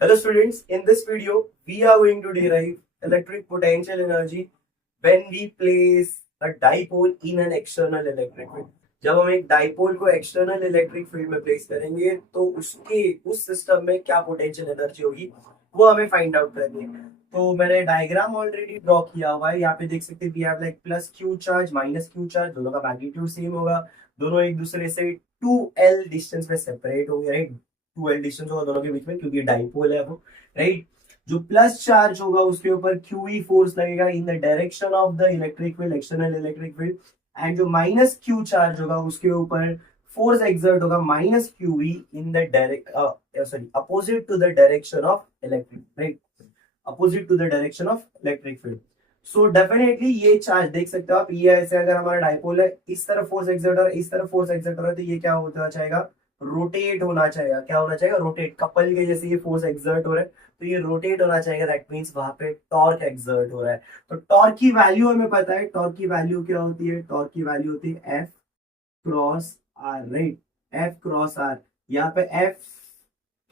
Hello students, in this video we are going to derive electric potential energy when we place a dipole in an external electric field. जब हम एक dipole को external electric field में place करेंगे तो उसके उस system में क्या पोटेंशियल एनर्जी होगी वो हमें फाइंड आउट करनी है। तो मैंने डायग्राम ऑलरेडी ड्रॉ किया हुआ है, यहाँ पे देख सकते हैं we have like plus Q charge minus Q charge, दोनों का मैग्नीट्यूड सेम होगा, दोनों एक दूसरे से 2L डिस्टेंस में सेपरेट होंगे, राइट। 2L डिस्टेंस होगा दोनों के बीच में क्योंकि डाइपोल है वो, राइट। जो प्लस चार्ज होगा उसके ऊपर QE फोर्स लगेगा in the direction of the electric field, external electric field. And जो माइनस क्यू चार्ज होगा उसके ऊपर फोर्स एक्सर्ट होगा minus QE in the direct sorry opposite to the direction of electric, right, opposite to the direction of electric field. So definitely ये charge देख सकते हो आप, ये ऐसे अगर हमारा डाइपोल है, इस तरफ फोर्स एक्सर्ट और इस तरफ फोर्स एक्सर्ट हो रहा है तो ये क्या होता जाएगा, रोटेट होना चाहिए। क्या होना चाहिए, रोटेट। कपल के जैसे ये फोर्स एक्सर्ट हो रहा है तो ये रोटेट होना चाहिए, दैट मींस वहां पे टॉर्क एक्सर्ट हो रहा है। तो टॉर्क की वैल्यू हमें पता है, टॉर्क की वैल्यू क्या होती है, टॉर्क की वैल्यू होती है F cross R, right, F cross R। यहाँ पे F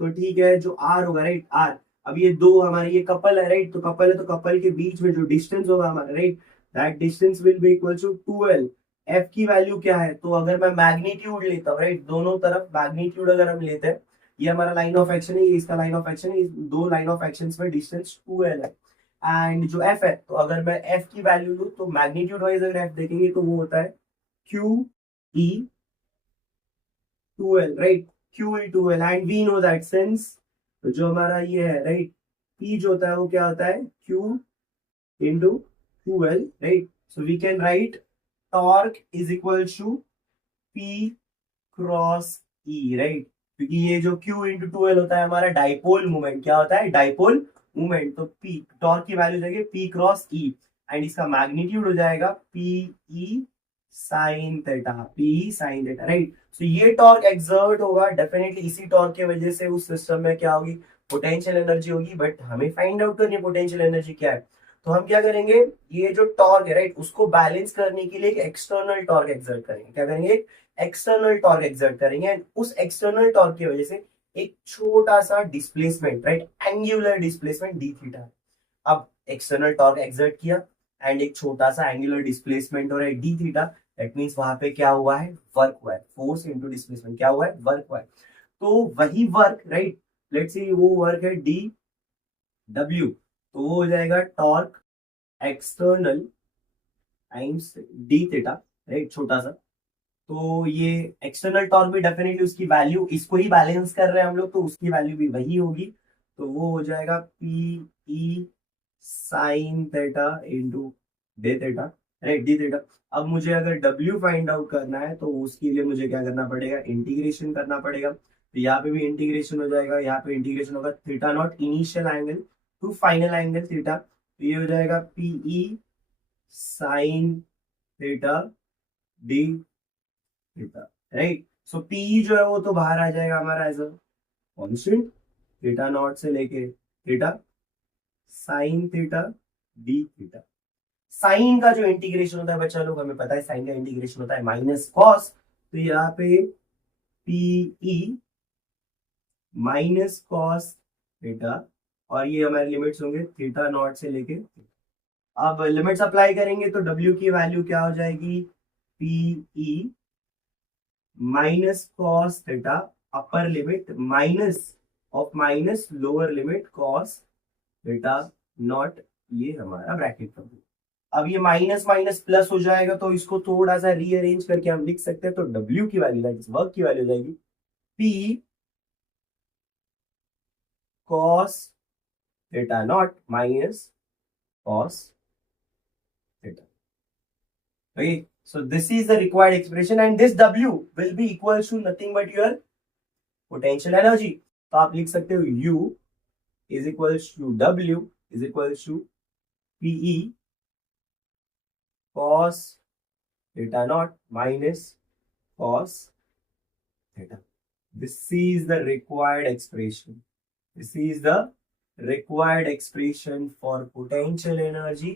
तो ठीक है, जो R होगा, राइट, R। अब ये दो हमारी ये कपल है, राइट, तो कपल है तो कपल के बीच में जो डिस्टेंस होगा हमारा, right, that distance will be equal to 2L। F की वैल्यू क्या है, तो अगर मैं मैग्नीट्यूड लेता हूँ, राइट, दोनों तरफ मैग्नीट्यूड अगर हम लेते हैं, ये हमारा लाइन ऑफ एक्शन है, ये इसका लाइन ऑफ एक्शन है, इस दो लाइन ऑफ एक्शन में डिस्टेंस 2L है। एंड जो F है, तो अगर मैं F की वैल्यू लूँ तो मैग्नीट्यूड वाइज अगर F देखेंगे तो वो होता है QE 2L, right, QE 2L। And we know that since तो जो हमारा ये है, राइट, P जो होता है वो क्या होता है, Q into 2L, right. So we can write torque is equal to P cross E, right, क्योंकि ये जो Q इंटू 2L होता है हमारा डाइपोल मूवमेंट, क्या होता है, डाइपोल मूवमेंट। तो P टॉर्क की वैल्यू जाएगी P क्रॉस E एंड इसका मैग्नीट्यूड हो जाएगा PE sine theta, PE sine theta, right. तो ये टॉर्क एक्सर्ट होगा डेफिनेटली, इसी टॉर्क की वजह से उस सिस्टम में क्या होगी, पोटेंशियल एनर्जी होगी। बट हमें फाइंड आउट करनी है पोटेंशियल एनर्जी क्या है, तो हम क्या करेंगे, ये जो टॉर्क है, राइट, उसको बैलेंस करने के लिए एक एक्सटर्नल टॉर्क एक्सर्ट करेंगे। क्या करेंगे, एक्सटर्नल टॉर्क एक्सर्ट करेंगे एंड उस एक्सटर्नल टॉर्क की वजह से एक छोटा सा displacement, right, angular displacement D theta. अब एक्सटर्नल टॉर्क एक्सर्ट किया एंड एक छोटा सा एंगुलर डिस्प्लेसमेंट हो रहा है डी थीटा, दैट मींस वहां पे क्या हुआ है, वर्क हुआ है, फोर्स इनटू डिस्प्लेसमेंट क्या हुआ है, वर्क हुआ है। तो वही वर्क, राइट, लेट्स सी वो वर्क है डी डब्ल्यू, तो वो हो जाएगा torque external times D theta, right, छोटा सा। तो ये एक्सटर्नल टॉर्क भी डेफिनेटली उसकी वैल्यू, इसको ही बैलेंस कर रहे हैं हम लोग तो उसकी वैल्यू भी वही होगी। तो वो हो जाएगा P E sine theta into day theta, right, D theta. अब मुझे अगर W फाइंड आउट करना है तो उसके लिए मुझे क्या करना पड़ेगा, इंटीग्रेशन करना पड़ेगा। तो यहाँ पे भी इंटीग्रेशन हो जाएगा, यहाँ पे इंटीग्रेशन होगा theta naught initial angle to final angle theta, तो ये हो जाएगा PE sine theta d theta, right. So P जो है वो तो बाहर आ जाएगा हमारा as a constant, theta naught से लेके theta sine theta d theta. Sine का जो इंटीग्रेशन होता है बच्चा लोग, हमें पता है साइन का इंटीग्रेशन होता है माइनस कॉस, तो यहाँ पे पीई माइनस कॉस थीटा और ये हमारे लिमिट्स होंगे थीटा नॉट से लेके। अब लिमिट्स अप्लाई करेंगे तो W की वैल्यू क्या हो जाएगी, PE minus cos theta upper limit minus of minus lower limit cos theta not, ये हमारा ब्रैकेट का। अब ये माइनस माइनस प्लस हो जाएगा तो इसको थोड़ा सा रीअरेंज करके हम लिख सकते हैं, तो W की वैल्यू, दैट इज वर्क की वैल्यू हो जाएगी P cos theta naught minus cos theta. Okay, so this is the required expression and this W will be equal to nothing but your potential energy. तो आप लिख सकते हो U is equal to W is equal to PE cos theta naught minus cos theta. This is the required expression. This is the required expression for potential energy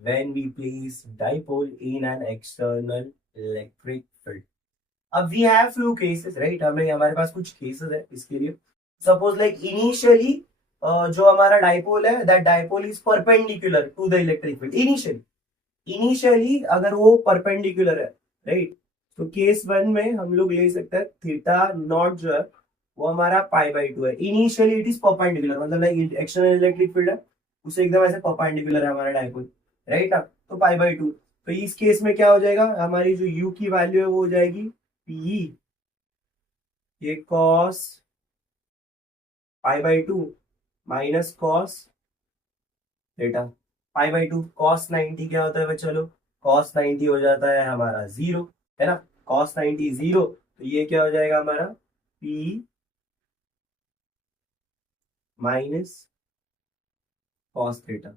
when we place dipole in an external electric field. अब we have few cases, right? हमें हमारे पास कुछ cases है इसके लिए. Suppose like initially जो हमारा dipole है that dipole is perpendicular to the electric field initially अगर वो परपेंडिकुलर है, राइट, तो केस 1 में हम लोग ले सकते हैं थीटा नॉट जो है वो हमारा π/2 है। इनिशियली इट इज परपेंडिकुलर, मतलब लाइक एक्सटर्नल इलेक्ट्रिक फील्ड है उसे एकदम ऐसे परपेंडिकुलर है हमारा डाइपोल, राइट ना, तो π/2। तो इस केस में क्या हो जाएगा, हमारी जो u की वैल्यू है वो हो जाएगी p ये cos π/2 minus cos theta. π/2 cos 90 क्या होता है भाई, चलो cos 90 हो जाता है हमारा 0, है ना, cos 90 0, तो ये क्या हो जाएगा हमारा p माइनस cos थीटा।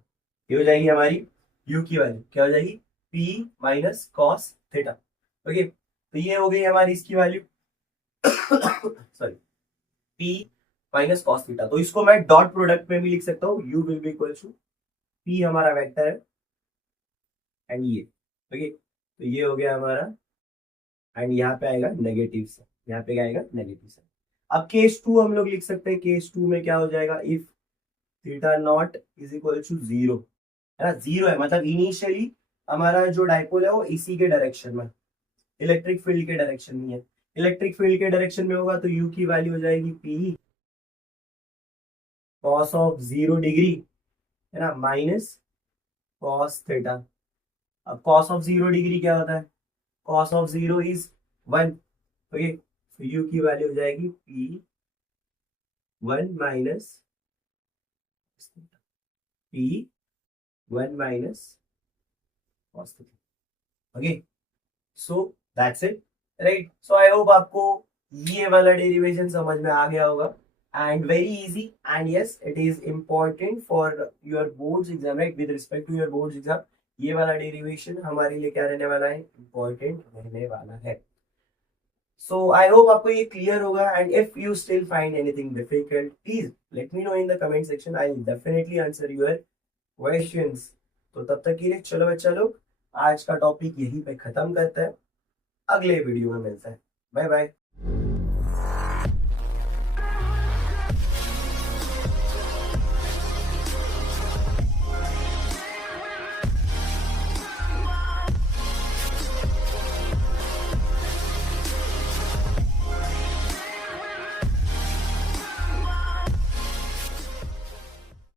ये हो जाएगी हमारी u की वैल्यू, क्या हो जाएगी p minus cos theta. Okay, तो ये हो गई हमारी इसकी value sorry p minus cos theta. तो इसको मैं डॉट प्रोडक्ट में भी लिख सकता हूँ, u will be equal to p हमारा वेक्टर है एंड ये, ओके, तो ये हो गया हमारा एंड यहाँ पे आएगा नेगेटिव से, यहाँ पे क्या आएगा नेगेटिव से। अब केस 2 हम लोग लिख सकते हैं, केस 2 में क्या हो जाएगा, if theta not is equal to 0, है ना, 0 है मतलब इनिशियली हमारा जो डाइपोल है वो इसी के डायरेक्शन में, इलेक्ट्रिक फील्ड के डायरेक्शन में है, इलेक्ट्रिक फील्ड के डायरेक्शन में होगा तो u की वैल्यू हो जाएगी p cos ऑफ 0 डिग्री, है ना, माइनस cos थीटा। अब cos ऑफ 0 डिग्री क्या होता है, cos ऑफ 0 इज 1, ओके, तो u की वैल्यू हो जाएगी p 1 minus p 1 minus cos theta. Okay, so that's it, right. So I hope आपको ये वाला डेरिवेशन समझ में आ गया होगा and very easy and yes it is important for your boards exam, right, with respect to your boards exam ये वाला डेरिवेशन हमारे लिए क्या रहने वाला है, इम्पोर्टेंट रहने वाला है। So I hope आपको ये क्लियर होगा and if you still find anything difficult, please let me know in the comment section. I will definitely answer your questions. तो तब तक के लिए चलो बच्चा लोग आज का टॉपिक यहीं पे खत्म करते हैं, अगले वीडियो में मिलते हैं, बाय बाय।